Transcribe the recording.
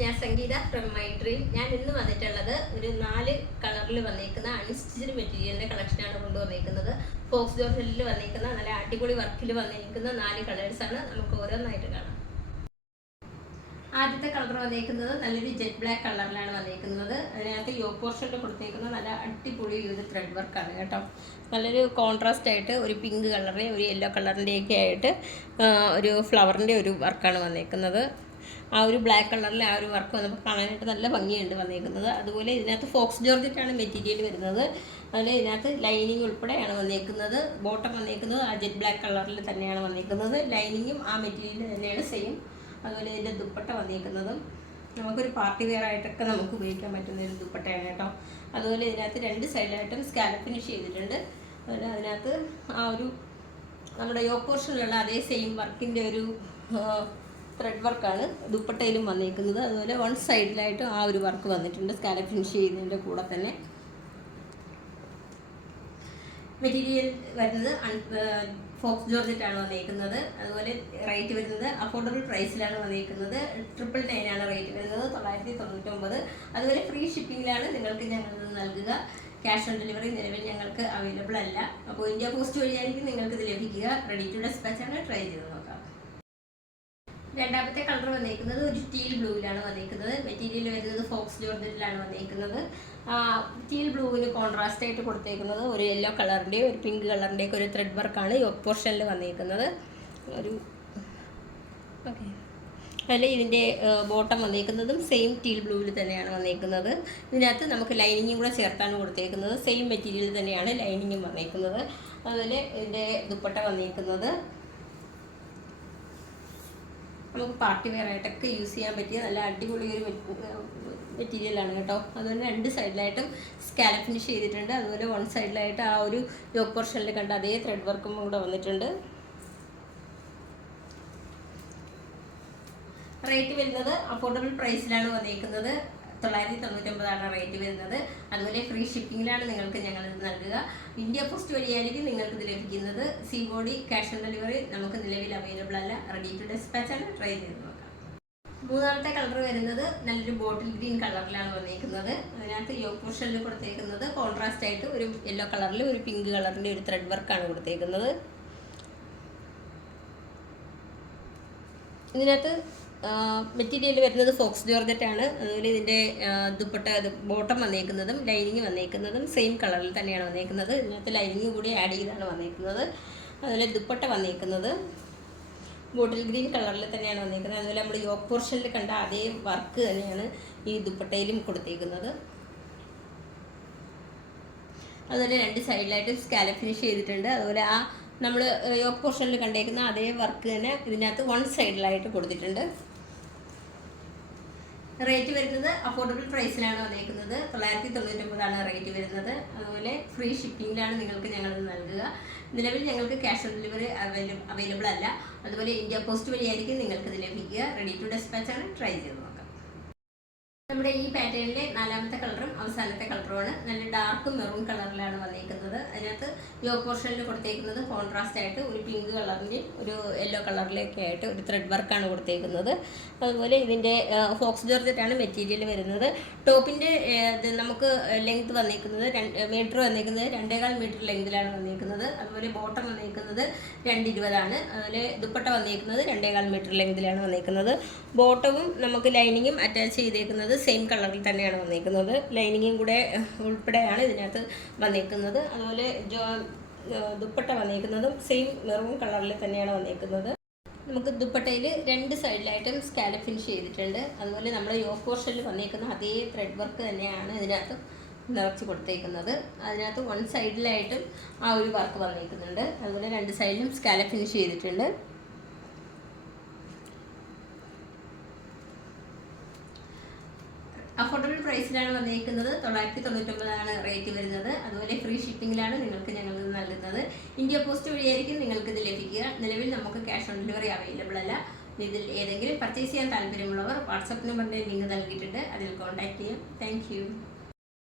ഞാൻ സംഗീത from my dream. ഞാൻ ഇന്ന് വന്നിട്ടുള്ളത് ഒരു 4 കളറിൽ വന്നേക്കുന്ന അൺസ്റ്റിച്ച്ഡ് മെറ്റീരിയലിന്റെ കളക്ഷനാണ് കൊണ്ടുവന്നേക്കുന്നത്. ഫോക്സ് ജോർജറ്റിൽ വന്നേക്കുന്ന നല്ല അടിപൊളി വർക്കിൽ വന്നിരിക്കുന്ന 4 കളേഴ്സാണ്. നമുക്ക് ഓരോന്നായിട്ട് കാണാം. ആദ്യത്തെ കളർ വന്നേക്കുന്നത് നല്ലൊരു ജെറ്റ് ബ്ലാക്ക് കളറിലാണ് വന്നേക്കുന്നത്. അതിനകത്ത് യോക്ക് പോർഷനിൽ കൊടുത്തേക്കുന്നത് നല്ല അടിപൊളി ഒരു ത്രെഡ് വർക്കാണ് കേട്ടോ. നല്ലൊരു കോൺട്രാസ്റ്റ് ആയിട്ട് ഒരു പിങ്ക് കളറിൻ്റെ ഒരു യെല്ലോ കളറിൻ്റെയൊക്കെ ആയിട്ട് ഒരു ഫ്ലവറിൻ്റെ ഒരു വർക്കാണ് വന്നേക്കുന്നത്. ആ ഒരു ബ്ലാക്ക് കളറിൽ ആ ഒരു വർക്ക് വന്നപ്പോൾ കാണാനായിട്ട് നല്ല ഭംഗിയുണ്ട് വന്നേക്കുന്നത്. അതുപോലെ ഇതിനകത്ത് ഫോക്സ് ജോർജറ്റാണ് മെറ്റീരിയൽ വരുന്നത്. അതുപോലെ ഇതിനകത്ത് ലൈനിങ് ഉൾപ്പെടെയാണ് വന്നേക്കുന്നത്. ബോട്ടം വന്നേക്കുന്നത് ആ ജെറ്റ് ബ്ലാക്ക് കളറിൽ തന്നെയാണ് വന്നേക്കുന്നത്. ലൈനിങ്ങും ആ മെറ്റീരിയൽ തന്നെയാണ് സെയിം. അതുപോലെ ഇതിൻ്റെ ദുപ്പട്ട വന്നേക്കുന്നതും നമുക്കൊരു പാർട്ടി വെയർ ആയിട്ടൊക്കെ നമുക്ക് ഉപയോഗിക്കാൻ പറ്റുന്ന ഒരു ദുപ്പട്ടയാണ് കേട്ടോ. അതുപോലെ ഇതിനകത്ത് 2 സൈഡിലായിട്ടും സ്കാലപ്പ് ഫിനിഷ് ചെയ്തിട്ടുണ്ട്. അതുപോലെ അതിനകത്ത് ആ ഒരു നമ്മുടെ യോക്ക് പോർഷനിലുള്ള അതേ സെയിം വർക്കിൻ്റെ ഒരു ത്രെഡ് വർക്കാണ് ദുപ്പട്ടയിലും വന്നേക്കുന്നത്. അതുപോലെ 1 സൈഡിലായിട്ട് ആ ഒരു വർക്ക് വന്നിട്ടുണ്ട് സ്കാലപ്പ് ഫിനിഷ് ചെയ്യുന്നതിൻ്റെ കൂടെ തന്നെ. മെറ്റീരിയൽ വരുന്നത് ഫോക്സ് ജോർജറ്റാണ് വന്നേക്കുന്നത്. അതുപോലെ റേറ്റ് വരുന്നത് അഫോർഡബിൾ പ്രൈസിലാണ് വന്നേക്കുന്നത്. 999 റേറ്റ് വരുന്നത്, 999. അതുപോലെ ഫ്രീ ഷിപ്പിങ്ങിലാണ് നിങ്ങൾക്ക് ഞങ്ങൾ നൽകുക. ക്യാഷ് ഓൺ ഡെലിവറി നിലവിൽ ഞങ്ങൾക്ക് അവൈലബിൾ അല്ല. അപ്പോൾ ഇന്ത്യ പോസ്റ്റ് വഴിയായിരിക്കും നിങ്ങൾക്ക് ഇത് ലഭിക്കുക. റെഡി ടു ഡെസ്പാച്ച് ആണ്. ട്രൈ ചെയ്ത് നോക്കാം. രണ്ടാമത്തെ കളർ വന്നേക്കുന്നത് ഒരു ടീൽ ബ്ലൂവിലാണ് വന്നേക്കുന്നത്. മെറ്റീരിയൽ വരുന്നത് ഫോക്സ് ജോർജറ്റിലാണ് വന്നേക്കുന്നത്. ടീൽ ബ്ലൂവിന് കോൺട്രാസ്റ്റ് ആയിട്ട് കൊടുത്തേക്കുന്നത് ഒരു യെല്ലോ കളറിൻ്റെയും ഒരു പിങ്ക് കളറിൻ്റെയൊക്കെ ഒരു ത്രെഡ് വർക്കാണ് യോക്ക് പോർഷനിൽ വന്നേക്കുന്നത്. ഒരു ഓക്കെ. അതിൽ ഇതിൻ്റെ ബോട്ടം വന്നേക്കുന്നതും സെയിം ടീൽ ബ്ലൂവിൽ തന്നെയാണ് വന്നേക്കുന്നത്. ഇതിനകത്ത് നമുക്ക് ലൈനിങ്ങും കൂടെ ചേർത്താണ് കൊടുത്തേക്കുന്നത്. സെയിം മെറ്റീരിയൽ തന്നെയാണ് ലൈനിങ്ങും വന്നേക്കുന്നത്. അതുപോലെ ഇതിൻ്റെ ദുപ്പട്ട വന്നേക്കുന്നത് നമുക്ക് പാർട്ടി വെയർ ആയിട്ടൊക്കെ യൂസ് ചെയ്യാൻ പറ്റിയ നല്ല അടിപൊളി ഒരു മെറ്റീരിയലാണ് കേട്ടോ. അതുപോലെ 2 സൈഡിലായിട്ടും സ്കാലപ്പ് ഫിനിഷ് ചെയ്തിട്ടുണ്ട്. അതുപോലെ 1 സൈഡിലായിട്ട് ആ ഒരു യോക്ക് പോർഷനിൽ കണ്ട അതേ ത്രെഡ് വർക്കും കൂടെ വന്നിട്ടുണ്ട്. റേറ്റ് വരുന്നത് അഫോർഡബിൾ പ്രൈസിലാണ് വന്നേക്കുന്നത്. 999 റേറ്റ് വരുന്നത്. അതുപോലെ ഫ്രീ ഷിപ്പിങ്ങിലാണ് നിങ്ങൾക്ക് ഞങ്ങൾ ഇത് നൽകുക. ഇന്ത്യ പോസ്റ്റ് വഴിയായിരിക്കും നിങ്ങൾക്ക് ഇത് ലഭിക്കുന്നത്. COD ക്യാഷ് ഓൺ ഡെലിവറി നമുക്ക് നിലവിൽ അവൈലബിൾ അല്ല. റെഡി ടു ഡെസ്പാച്ച് ആണ്. ട്രൈ ചെയ്ത് നോക്കാം. മൂന്നാമത്തെ കളർ വരുന്നത് നല്ലൊരു ബോട്ടിൽ ഗ്രീൻ കളറിലാണ് വന്നേക്കുന്നത്. അതിനകത്ത് യോക്ക് പോർഷനിൽ കൊടുത്തേക്കുന്നത് കോൺട്രാസ്റ്റ് ആയിട്ട് ഒരു യെല്ലോ കളറിൽ ഒരു പിങ്ക് കളറിൻ്റെ ഒരു ത്രെഡ് വർക്കാണ് കൊടുത്തേക്കുന്നത്. ഇതിനകത്ത് മെറ്റീരിയൽ വരുന്നത് ഫോക്സ് ജോർജറ്റാണ്. അതുപോലെ ഇതിൻ്റെ ദുപ്പട്ട ബോട്ടം വന്നേക്കുന്നതും ലൈനിങ് വന്നേക്കുന്നതും സെയിം കളറിൽ തന്നെയാണ് വന്നേക്കുന്നത്. ഇതിനകത്ത് ലൈനിങ് കൂടി ആഡ് ചെയ്താണ് വന്നേക്കുന്നത്. അതുപോലെ ദുപ്പട്ട വന്നേക്കുന്നത് ബോട്ടിൽ ഗ്രീൻ കളറിൽ തന്നെയാണ് വന്നേക്കുന്നത്. അതുപോലെ നമ്മൾ യോക്ക് പോർഷനിൽ കണ്ട അതേ വർക്ക് തന്നെയാണ് ഈ ദുപ്പട്ടയിലും കൊടുത്തേക്കുന്നത്. അതുപോലെ 2 സൈഡിലായിട്ട് സ്കാലപ്പ് ഫിനിഷ് ചെയ്തിട്ടുണ്ട്. അതുപോലെ ആ നമ്മൾ യോക്ക് പോർഷനിൽ കണ്ടേക്കുന്ന അതേ വർക്ക് തന്നെ ഇതിനകത്ത് 1 സൈഡിലായിട്ട് കൊടുത്തിട്ടുണ്ട്. റേറ്റ് വരുന്നത് അഫോർഡബിൾ പ്രൈസിലാണ് വന്നേക്കുന്നത്. 999 റേറ്റ് വരുന്നത്. അതുപോലെ ഫ്രീ ഷിപ്പിങ്ങിലാണ് നിങ്ങൾക്ക് ഞങ്ങൾ നൽകുക. നിലവിൽ ഞങ്ങൾക്ക് ക്യാഷ് ഓൺ ഡെലിവറി അവൈലബിൾ അല്ല. അതുപോലെ ഇന്ത്യ പോസ്റ്റ് വഴിയായിരിക്കും നിങ്ങൾക്ക് ഇത് ലഭിക്കുക. റെഡി ടു ഡെസ്പാച്ച് ആണ്. ട്രൈ ചെയ്ത് നോക്കാം. നമ്മുടെ ഈ പാറ്റേണിലെ 4ാമത്തെ കളറും അവസാനത്തെ കളറുമാണ്. നല്ല ഡാർക്ക് മെറൂൺ കളറിലാണ് വന്നേക്കുന്നത്. അതിനകത്ത് യോക്ക് പോർഷനിൽ കൊടുത്തേക്കുന്നത് കോൺട്രാസ്റ്റ് ആയിട്ട് ഒരു പിങ്ക് കളറിൻ്റെയും ഒരു യെല്ലോ കളറിലേക്ക് ആയിട്ട് ഒരു ത്രെഡ് വർക്കാണ് കൊടുത്തേക്കുന്നത്. അതുപോലെ ഇതിൻ്റെ ഫോക്സ് ജോർജറ്റാണ് മെറ്റീരിയൽ വരുന്നത്. ടോപ്പിൻ്റെ നമുക്ക് ലെങ്ത് വന്നേക്കുന്നത് മീറ്റർ വന്നേക്കുന്നത് 2.25 മീറ്റർ ലെങ്തിലാണ് വന്നേക്കുന്നത്. അതുപോലെ ബോട്ടം വന്നേക്കുന്നത് 220. അതുപോലെ ദുപ്പട്ട വന്നേക്കുന്നത് 2.25 മീറ്റർ ലെങ്തിലാണ് വന്നേക്കുന്നത്. ബോട്ടവും നമുക്ക് ലൈനിങ്ങും അറ്റാച്ച് ചെയ്തേക്കുന്നത് സെയിം കളറിൽ തന്നെയാണ് വന്നേക്കുന്നത്. ലൈനിങ്ങും കൂടെ ഉൾപ്പെടെയാണ് ഇതിനകത്ത് വന്നേക്കുന്നത്. അതുപോലെ ദുപ്പട്ട വന്നേക്കുന്നതും സെയിം മെറൂൺ കളറിൽ തന്നെയാണ് വന്നേക്കുന്നത്. നമുക്ക് ദുപ്പട്ടയിൽ 2 സൈഡിലായിട്ടും സ്കാലപ്പ് ഫിനിഷ് ചെയ്തിട്ടുണ്ട്. അതുപോലെ നമ്മുടെ യോക്ക് പോർഷനിൽ വന്നേക്കുന്ന അതേ ത്രെഡ് വർക്ക് തന്നെയാണ് ഇതിനകത്ത് നിറച്ച് കൊടുത്തേക്കുന്നത്. അതിനകത്ത് 1 സൈഡിലായിട്ടും ആ ഒരു വർക്ക് വന്നേക്കുന്നുണ്ട്. അതുപോലെ 2 സൈഡിലും സ്കാലപ്പ് ഫിനിഷ് ചെയ്തിട്ടുണ്ട്. അഫോർഡബിൾ പ്രൈസിലാണ് വന്നേക്കുന്നത്. 999 റേറ്റ് വരുന്നത്. അതുപോലെ ഫ്രീ ഷിപ്പിങ്ങിലാണ് നിങ്ങൾക്ക് ഞങ്ങൾ നൽകുന്നത്. ഇന്ത്യ പോസ്റ്റ് വഴിയായിരിക്കും നിങ്ങൾക്ക് ഇത് ലഭിക്കുക. നിലവിൽ നമുക്ക് ക്യാഷ് ഓൺ ഡെലിവറി അവൈലബിൾ അല്ല. ഇതിൽ ഏതെങ്കിലും പർച്ചേസ് ചെയ്യാൻ താല്പര്യമുള്ളവർ വാട്സപ്പ് നമ്പറിൻ്റെ ലിങ്ക് നൽകിയിട്ടുണ്ട്. അതിൽ കോൺടാക്ട് ചെയ്യാം. താങ്ക്